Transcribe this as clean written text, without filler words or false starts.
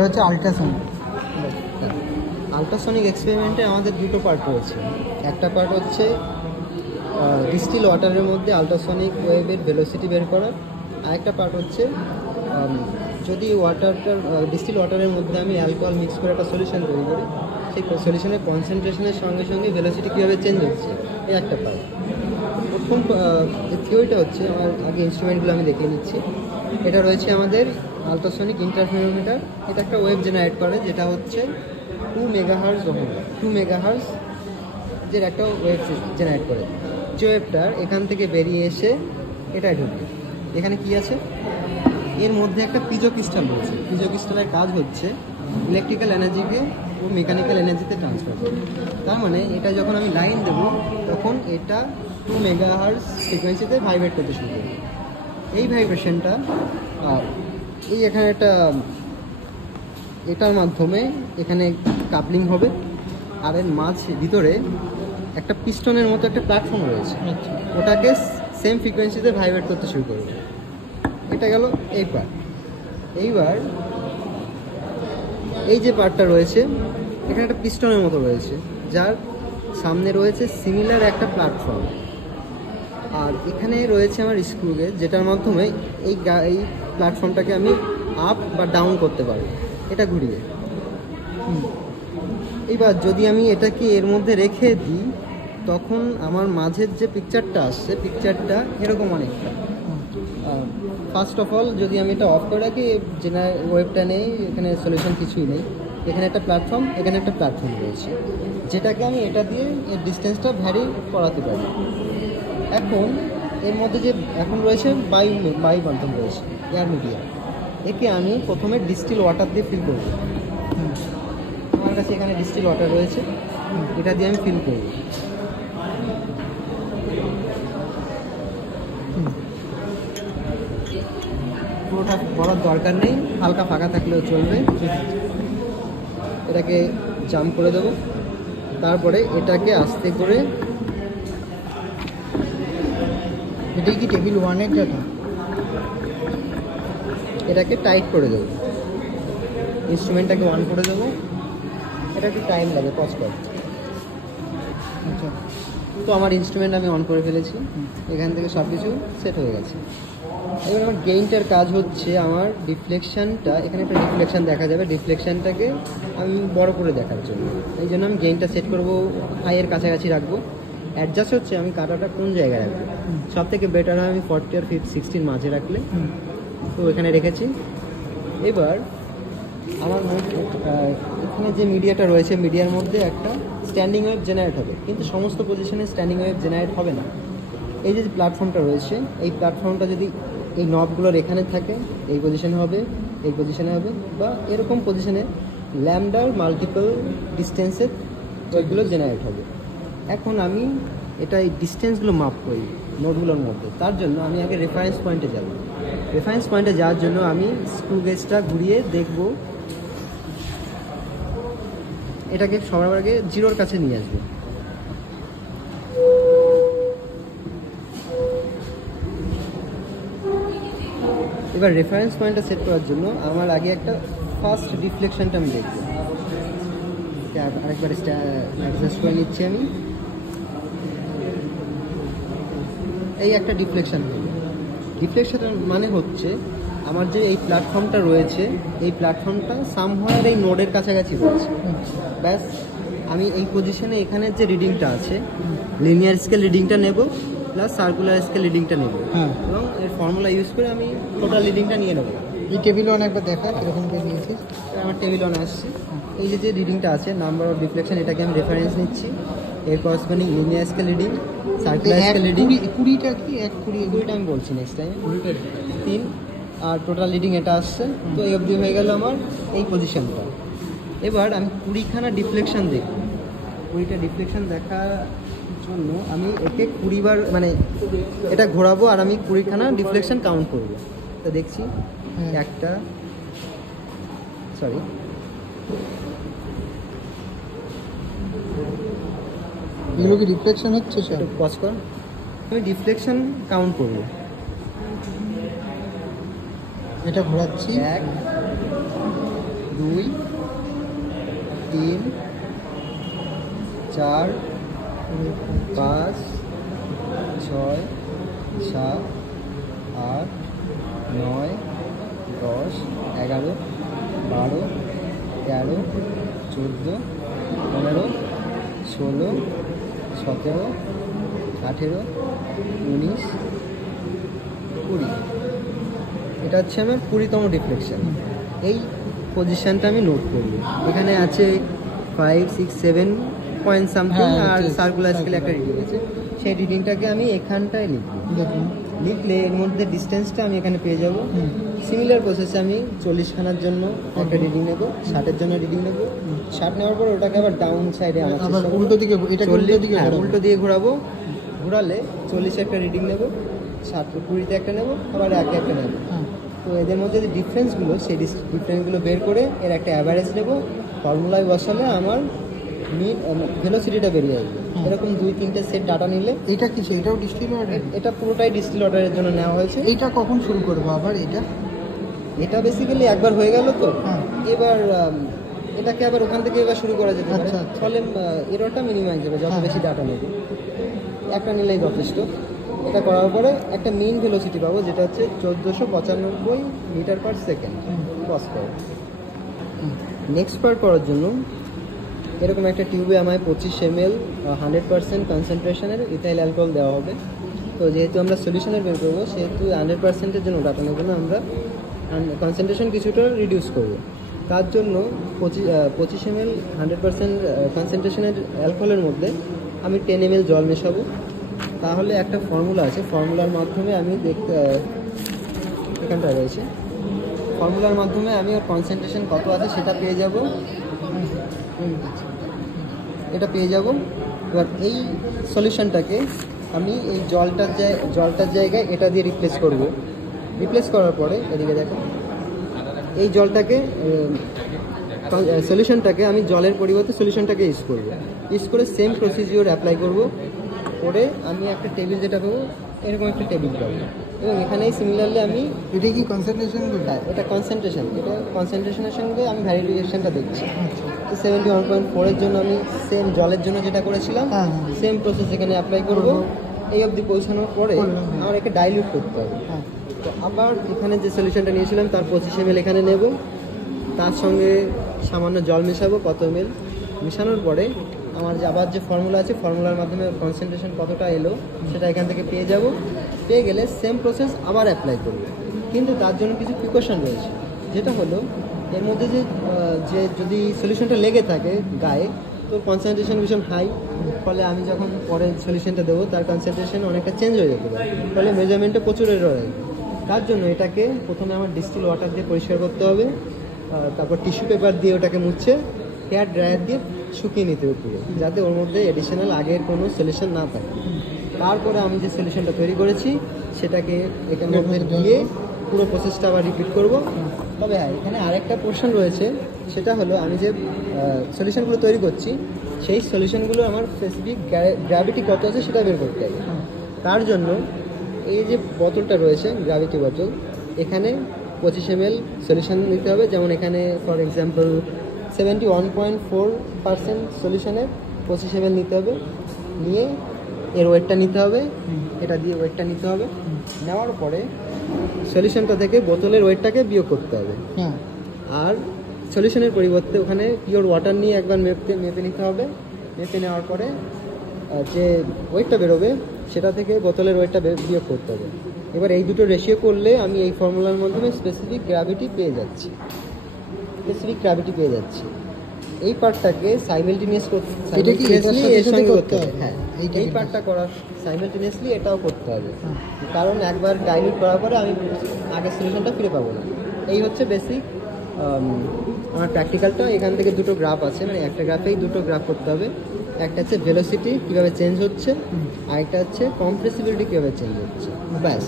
এটা হচ্ছে ultrasonic. Ultrasonic এক্সপেরিমেন্টে আমাদের দুটো পার্ট রয়েছে। একটা পার্ট হচ্ছে ডিস্টিল ওয়াটারের মধ্যে আল্ট্রাসনিক ওয়েভের ভেলোসিটি বের করা। আরেকটা পার্ট হচ্ছে যদি ডিস্টিল ওয়াটারের মধ্যে আমি অ্যালকোহল মিক্স করে একটা সলিউশন তৈরি করি, সেই সলিউশনের কনসেন্ট্রেশনের সঙ্গে সঙ্গে ভেলোসিটি কীভাবে চেঞ্জ হচ্ছে, এই একটা পার্ট। প্রথম যে থিওরিটা হচ্ছে, আমার আগে ইনস্ট্রুমেন্টগুলো আমি দেখে নিচ্ছি। এটা রয়েছে আমাদের আল্ট্রাসনিক ইন্টারফেরোমিটার। এটা একটা ওয়েভ জেনারেট করে, যেটা হচ্ছে 2 মেগাহার্জ ওমেগা 2 মেগাহার্জ যে একটা ওয়েভ জেনারেট করে। যে ওয়েভটার এখান থেকে বেরিয়ে এসে এটা ঢুকে এখানে কি আছে, এর মধ্যে একটা পিজো ক্রিস্টাল রয়েছে। পিজো ক্রিস্টালের কাজ হচ্ছে ইলেকট্রিক্যাল এনার্জিকে ও মেকানিক্যাল এনার্জিতে ট্রান্সফার করে। তার মানে এটা যখন আমি লাইন দেবো তখন এটা 2 মেগাহার্জ ফ্রিকোয়েন্সিতে ভাইব্রেট করতে শুরু করবে। এই ভাইব্রেশনটা এই এখানে একটা এটার মাধ্যমে এখানে কাপলিং হবে, আর এর ভিতরে একটা পিস্টনের মতো একটা প্ল্যাটফর্ম রয়েছে, ওটাকে সেম ফ্রিকোয়েন্সিতে ভাইব্রেট করতে শুরু করবে। এটা গেল এই পার্ট। এইবার এই যে পার্টটা রয়েছে, এখানে একটা পিস্টনের মতো রয়েছে, যার সামনে রয়েছে সিমিলার একটা প্ল্যাটফর্ম, আর এখানে রয়েছে আমার স্ক্রু গেজ, যেটার মাধ্যমে এই প্ল্যাটফর্মটাকে আমি আপ বা ডাউন করতে পারি এটা ঘুরিয়ে। এইবার যদি আমি এটাকে এর মধ্যে রেখে দিই, তখন আমার মাঝের যে পিকচারটা আসছে, পিকচারটা এরকম অনেকটা। ফার্স্ট অফ অল যদি আমি এটা অফ করে রাখি, ওয়েবটা নেই, এখানে সলিউশন কিছুই নেই, এখানে একটা প্ল্যাটফর্ম, এখানে একটা প্ল্যাটফর্ম রয়েছে, যেটাকে আমি এটা দিয়ে এর ডিস্টেন্সটা ভ্যারি করাতে পারি। এখন এর মধ্যে যে এখন রয়েছে বায়ু মাধ্যম রয়েছে, এয়ার মিডিয়া, একে আমি প্রথমে ডিস্টিল ওয়াটার দিয়ে ফিল করব। আমার কাছে এখানে ডিস্টিল ওয়াটার রয়েছে, এটা দিয়ে আমি ফিল করব। পুরোটা বলার দরকার নেই, হালকা ফাঁকা থাকলেও চলবে। এটাকে জাম করে দেবো, তারপরে এটাকে আস্তে করে, এটাই কি টেবিল 1-এর ডাটা, এটাকে টাইট করে দেবো। ইনস্ট্রুমেন্টটাকে অন করে দেবো। এটা একটু টাইম লাগে, পজ কর। আচ্ছা, তো আমার ইনস্ট্রুমেন্ট আমি অন করে ফেলেছি, এখান থেকে সব কিছু সেট হয়ে গেছে। এবার আমার গেইনটার কাজ হচ্ছে আমার ডিফ্লেকশানটা, এখানে একটা ডিফ্লেকশান দেখা যাবে, ডিফ্লেকশানটাকে আমি বড় করে দেখার জন্য এই জন্য আমি গেইনটা সেট করবো, হাইয়ের কাছাকাছি রাখবো। অ্যাডজাস্ট হচ্ছে আমি কাটাটা কোন জায়গায় রাখবো। সব থেকে বেটার হয় আমি 40 আর 60 মাঝে রাখলে। তো এখানে রেখেছি। এবার আমার এখানে যে মিডিয়াটা রয়েছে, মিডিয়ার মধ্যে একটা স্ট্যান্ডিং ওয়েভ জেনারেট হবে, কিন্তু সমস্ত পজিশনে স্ট্যান্ডিং ওয়েভ জেনারেট হবে না। এই যে প্ল্যাটফর্মটা রয়েছে, এই প্ল্যাটফর্মটা যদি এই নবগুলোর এখানে থাকে, এই পজিশনে হবে, এই পজিশনে হবে, বা এরকম পজিশনে ল্যামডার মাল্টিপল ডিস্টেন্সের ওয়েভগুলো জেনারেট হবে। এখন আমি এটা এই ডিস্টেন্সগুলো মাপ করি নোটগুলোর মধ্যে। তার জন্য আমি আগে রেফারেন্স পয়েন্টে যাব। রেফারেন্স পয়েন্টে যাওয়ার জন্য আমি স্ক্রু গেজটা ঘুরিয়ে দেখব, এটাকে সবার আগে 0-র কাছে নিয়ে আসবো। এবার রেফারেন্স পয়েন্টটা সেট করার জন্য আমার আগে একটা ফার্স্ট ডিফ্লেকশনটা আমি দেখব। আরেকবার অ্যাডজাস্ট করে নিচ্ছি আমি। এই একটা ডিফ্লেকশন হলো। ডিফ্লেকশনের মানে হচ্ছে আমার যে এই প্ল্যাটফর্মটা রয়েছে, এই প্ল্যাটফর্মটা সামহাওয়ার এই নোডের কাছাকাছি রয়েছে। ব্যাস, আমি এই পজিশনে এখানে যে রিডিংটা আছে, লিনিয়ার স্কেল রিডিংটা নেব, প্লাস সার্কুলার স্কেল রিডিংটা নেব, এবং এর ফর্মুলা ইউজ করে আমি টোটাল রিডিংটা নিয়ে নেব। এই টেবিল 1 একবার দেখা এরকম করে নিয়েছিস। আমার টেবিল 1 আসছে। এই যে রিডিংটা আছে, নাম্বার অফ ডিফ্লেকশন, এটাকে আমি রেফারেন্স নিচ্ছি। এর corresponding linear scale reading, circular scale reading. 20টা কি 1-20 আমি বলছি নেক্সট টাইম 3, আর টোটাল রিডিং এটা আসছে। তো এই অবধি হয়ে গেল আমার এই পজিশনটা। এবার আমি 20খানা ডিফ্লেকশন দেখব। 20টা ডিফ্লেকশন দেখার জন্য আমি একে 20 বার মানে এটা ঘোরাবো, আর আমি 20খানা ডিফ্লেকশন কাউন্ট করবো। তো দেখছি একটা, সরি, এগুলো কি রিফ্লেকশন হচ্ছে? একটু পজ কর। আমি ডিফ্লেকশন কাউন্ট করব। এটা ঘোরাচ্ছি, 1, 2 3 4 5 6 7 8 9 10 11 12 13 14 15 16 17 18 19 20। এটা হচ্ছে আমার 20তম ডিফ্লেকশন। এই পজিশনটা আমি নোট করব। এখানে আছে 5 6 7 পয়েন্ট সামথিং হ্যাঁ, আর ঠিক, সার্কুলার স্কেলে একটা circular। রিডিং আছে। সেই রিডিংটাকে আমি এখানটায় লিখব। দেখুন। লিখলে এর মধ্যে ডিস্টেন্সটা আমি এখানে পেয়ে যাব। হুম। সিমিলার প্রসেসে আমি 40খানার জন্য একটা রিডিং নেব, 60-এর জন্য রিডিং নেব। 60 নেওয়ার পর ওটাকে আবার ডাউন সাইডে আনার আবার চেষ্টা করব। উল্টো দিকে, এটাকে উল্টো দিকে হ্যাঁ, ঘোরাবো। উল্টো দিকে ঘোরাবো। ঘোরালে 40 একটা রিডিং নেব, 20-তে একটা নেব, আবার একে একটা নেব। হ্যাঁ। তো এদের মধ্যে যে ডিফারেন্সগুলো, সেই ডিফারেন্সগুলো বের করে এর একটা অ্যাভারেজ নেব। ফর্মুলায় বসালে আমার ভেলোসিটিটা বেরিয়ে আসবে। এরকম 2-3টে সেট ডাটা নিলে এটা কিছু, এটাও ডিস্ট্রিল অর্ডার? এটা পুরোটাই ডিস্টিল অর্ডারের জন্য নেওয়া হয়েছে। এইটা কখন শুরু করবো আবার এটা? এটা বেসিক্যালি একবার হয়ে গেল তো, হ্যাঁ। এবার এটাকে আবার ওখান থেকে এবার শুরু করা যেতে পারে। আচ্ছা, আচ্ছা। ফলে এররটা মিনিমাইজ হবে যত হ্যাঁ। বেশি ডাটা নেবে। একটা নিলেই যথেষ্ট। এটা করার পরে একটা মেইন ভেলোসিটি পাবো, যেটা হচ্ছে 1495 মিটার পার সেকেন্ড পাস করে। নেক্সট পার করার জন্য এরকম একটা টিউবে আমায় 25 ml 100% কনসেন্ট্রেশনের ইথাইল অ্যালকোহল দেওয়া হবে। তো যেহেতু আমরা সলিউশনের বের করবো, সেহেতু 100%-এর জন্য ডাটা নেবো না, আমরা কনসেন্ট্রেশন কিছুটা রিডিউস করবো। তার জন্য 25 ml 100% কনসেন্ট্রেশনের অ্যালকোহলের মধ্যে আমি 10 ml জল মেশাবো। তাহলে একটা ফর্মুলা আছে, ফর্মুলার মাধ্যমে আমি এখানটায় রয়েছে, ফর্মুলার মাধ্যমে আমি ওর কনসেন্ট্রেশন কত আছে সেটা পেয়ে যাব। এটা পেয়ে যাব। এবার এই সলিউশনটাকে আমি এই জলটার জায়গায় এটা দিয়ে রিপ্লেস করব। রিপ্লেস করার পরে এদিকে দেখো, এই জলটাকে সলিউশনটাকে আমি জলের পরিবর্তে সলিউশনটাকে ইউজ করব। ইউজ করে সেম প্রসিজিওর অ্যাপ্লাই করব। করে আমি একটা টেবিল যেটা পাবো, এরকম একটা টেবিল পাবো, এবং এখানেই সিমিলারলি আমি এটা কি কনসেন্ট্রেশন? এটা কনসেন্ট্রেশন, এটা কনসেন্ট্রেশনের সঙ্গে আমি ভ্যারিয়েশনটা দেখছি। তো 71.4-এর জন্য আমি সেম জলের জন্য যেটা করেছিলাম হ্যাঁ। সেম প্রসেস এখানে অ্যাপ্লাই করব। এই অবধি পৌঁছানোর পরে আমার একে ডাইলিউট করতে হবে। হ্যাঁ। তো আবার এখানে যে সলিউশনটা নিয়েছিলাম তার 25 ml এখানে নেব, তার সঙ্গে সামান্য জল মেশাবো, কত ml মেশানোর পরে আমার যে আবার যে ফর্মুলা আছে, ফর্মুলার মাধ্যমে কনসেন্ট্রেশন কতটা এলো সেটা এখান থেকে পেয়ে যাব। পেয়ে গেলে সেম প্রসেস আবার অ্যাপ্লাই করব। কিন্তু তার জন্য কিছু প্রিকশন রয়েছে, যেটা হলো এর মধ্যে যে যদি সলিউশনটা লেগে থাকে গায়ে, তো কনসেন্ট্রেশন ভীষণ হাই, ফলে আমি যখন পরে সলিউশনটা দেবো তার কনসেন্ট্রেশন অনেকটা চেঞ্জ হয়ে যেতে পারে, ফলে মেজারমেন্টে প্রচুর এরর আসবে। তার জন্য এটাকে প্রথমে আমার ডিস্টিল ওয়াটার দিয়ে পরিষ্কার করতে হবে, তারপর টিস্যু পেপার দিয়ে ওটাকে মুছে হেয়ার ড্রায়ার দিয়ে শুকিয়ে নিতে হবে পুরো, যাতে ওর মধ্যে এডিশনাল আগের কোনো সলিউশন না থাকে। তারপরে আমি যে সলিউশনটা তৈরি করেছি সেটাকে এখানে মধ্যে দিয়ে পুরো প্রসেসটা আবার রিপিট করব। তবে হ্যাঁ, এখানে আরেকটা পোর্শন রয়েছে, সেটা হলো আমি যে সলিউশনগুলো তৈরি করছি সেই সলিউশনগুলো আমার স্পেসিফিক গ্র্যাভিটি কত আছে সেটা বের করতে হবে। তার জন্য এই যে বোতলটা রয়েছে গ্র্যাভিটি বোতল, এখানে 25 ml সলিউশন নিতে হবে। যেমন এখানে ফর এক্সাম্পল 71.4% সলিউশনের 25 ml নিতে হবে। নিয়ে এর ওয়েটটা নিতে হবে, এটা দিয়ে ওয়েটটা নিতে হবে। নেওয়ার পরে সলিউশনটা থেকে বোতলের ওয়েটটাকে বিয়োগ করতে হবে। হ্যাঁ। আর সলিউশনের পরিবর্তে ওখানে পিওর ওয়াটার নিয়ে একবার মেপে নিতে হবে। মেপে নেওয়ার পরে যে ওয়েটটা বেরোবে সেটা থেকে বোতলের ওয়েটটা বিয়োগ করতে হবে। এবার এই দুটো রেশিও করলে আমি এই ফর্মুলার মাধ্যমে স্পেসিফিক গ্র্যাভিটি পেয়ে যাচ্ছি। এই পার্টটাকে সাইমেলটেনিয়াসলি এর সঙ্গে করতে হবে। হ্যাঁ, এই পার্টটা করার সাইমেলটেনিয়াসলি এটাও করতে হবে, কারণ একবার ডাইলিউট করার পরে আমি আগের সলিউশনটা ফিরে পাবো না। এই হচ্ছে বেসিক আমার প্র্যাকটিক্যালটা। এখান থেকে দুটো গ্রাফ আছে, মানে একটা গ্রাফেই দুটো গ্রাফ করতে হবে। একটা হচ্ছে ভেলোসিটি কীভাবে চেঞ্জ হচ্ছে, আর একটা হচ্ছে কম্প্রেসিবিলিটি কীভাবে চেঞ্জ হচ্ছে। ব্যাস।